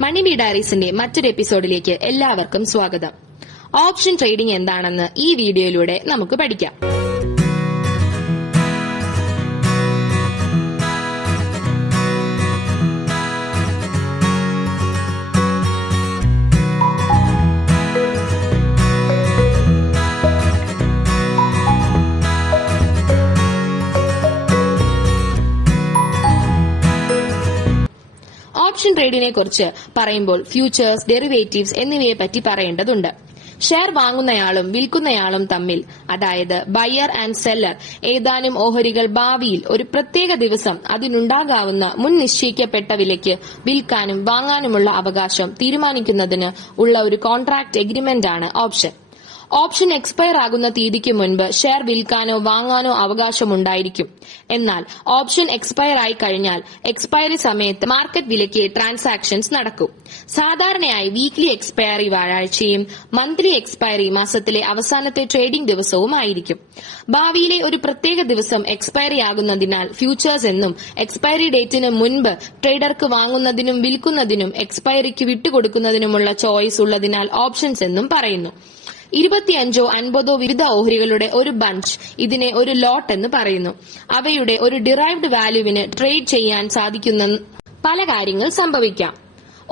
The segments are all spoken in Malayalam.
MoneyBEE-Diariesന്റെ മറ്റൊരു എപ്പിസോഡിലേക്ക് എല്ലാവർക്കും സ്വാഗതം. ഓപ്ഷൻ ട്രേഡിംഗ് എന്താണെന്ന് ഈ വീഡിയോയിലൂടെ നമുക്ക് പഠിക്കാം. ഓപ്ഷൻ ട്രേഡിനെ കുറിച്ച് പറയുമ്പോൾ ഫ്യൂച്ചേഴ്സ്, ഡെറിവേറ്റീവ്സ് എന്നിവയെ പറ്റി പറയേണ്ടതുണ്ട്. ഷെയർ വാങ്ങുന്നയാളും വിൽക്കുന്നയാളും തമ്മിൽ, അതായത് ബയർ ആൻഡ് സെല്ലർ, ഏതാനും ഓഹരികൾ ഭാവിയിൽ ഒരു പ്രത്യേക ദിവസം അതിനുണ്ടാകാവുന്ന മുൻ നിശ്ചയിക്കപ്പെട്ട വിലയ്ക്ക് വിൽക്കാനും വാങ്ങാനുമുള്ള അവകാശം തീരുമാനിക്കുന്നതിന് ഉള്ള ഒരു കോൺട്രാക്ട് എഗ്രിമെന്റാണ് ഓപ്ഷൻ. ഓപ്ഷൻ എക്സ്പയർ ആകുന്ന തീയതിക്ക് മുൻപ് ഷെയർ വിൽക്കാനോ വാങ്ങാനോ അവകാശമുണ്ടായിരിക്കും. എന്നാൽ ഓപ്ഷൻ എക്സ്പയർ ആയി കഴിഞ്ഞാൽ എക്സ്പയറി സമയത്ത് മാർക്കറ്റ് വിലയ്ക്ക് ട്രാൻസാക്ഷൻസ് നടക്കും. സാധാരണയായി വീക്ക്ലി എക്സ്പയറി വ്യാഴാഴ്ചയും മന്ത്ലി എക്സ്പയറി മാസത്തിലെ അവസാനത്തെ ട്രേഡിംഗ് ദിവസവും ആയിരിക്കും. ഭാവിയിലെ ഒരു പ്രത്യേക ദിവസം എക്സ്പയറി ആകുന്നതിനാൽ ഫ്യൂച്ചേഴ്സ് എന്നും, എക്സ്പയറി ഡേറ്റിന് മുൻപ് ട്രേഡർക്ക് വാങ്ങുന്നതിനും വിൽക്കുന്നതിനും എക്സ്പയറിക്ക് വിട്ടുകൊടുക്കുന്നതിനുമുള്ള ചോയ്സ് ഉള്ളതിനാൽ ഓപ്ഷൻസ് എന്നും പറയുന്നു. 25 50 വിവിധ ഓഹരികളുടെ ഒരു ബഞ്ച്, ഇതിനെ ഒരു ലോട്ട് എന്ന് പറയുന്നു. അവയുടെ ഒരു ഡിറൈവ്ഡ് വാല്യൂവിന് ട്രേഡ് ചെയ്യാൻ സാധിക്കുന്ന പല കാര്യങ്ങൾ സംഭവിക്കാം.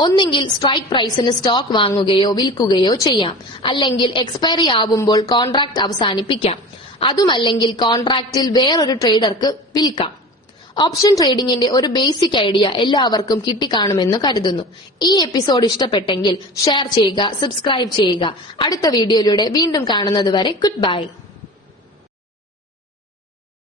ഒന്നെങ്കിൽ സ്ട്രൈക്ക് പ്രൈസിന് സ്റ്റോക്ക് വാങ്ങുകയോ വിൽക്കുകയോ ചെയ്യാം, അല്ലെങ്കിൽ എക്സ്പയറി ആവുമ്പോൾ കോൺട്രാക്ട് അവസാനിപ്പിക്കാം. അതുമല്ലെങ്കിൽ കോൺട്രാക്റ്റിൽ വേറൊരു ട്രേഡർക്ക് വിൽക്കാം. ഓപ്ഷൻ ട്രേഡിംഗിന്റെ ഒരു ബേസിക് ഐഡിയ എല്ലാവർക്കും കിട്ടിക്കാണുമെന്ന് കരുതുന്നു. ഈ എപ്പിസോഡ് ഇഷ്ടപ്പെട്ടെങ്കിൽ ഷെയർ ചെയ്യുക, സബ്സ്ക്രൈബ് ചെയ്യുക. അടുത്ത വീഡിയോയിലൂടെ വീണ്ടും കാണുന്നത് വരെ ഗുഡ് ബൈ.